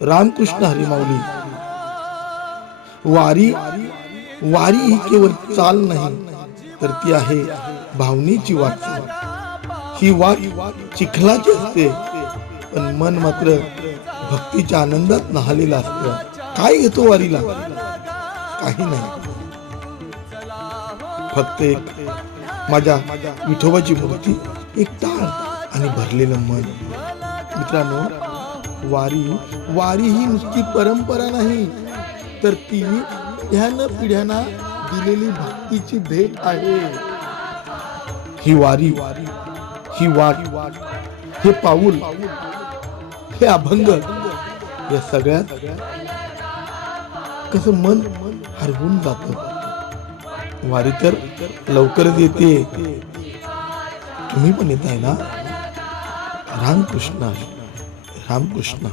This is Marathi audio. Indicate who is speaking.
Speaker 1: रामकृष्ण हरिमाऊली. वारी वारी ही केवळ चाल नाही तर ती आहे भावनेची वाटचाल ही वाट चिखलाची असते पण मन मात्र भक्तीच्या आनंदात नहालेलं असतं. काय घेतो वारीला? काही नाही. फक्त एक माझ्या विठोबाची मूर्ती एक ताण आणि भरलेलं मन. मित्रांनो वारी वारी ही नुसती परंपरा नाही तर ती पिढ्यान पिढ्यांना दिलेली भक्तीची भेट आहे. ही वारी ही वाट हे पाऊल हे अभंग या सगळ्यात कसं मन हरवून जात. वारी तर लवकरच येते. तुम्ही पण येत आहे ना? रामकृष्ण. रामकृष्ण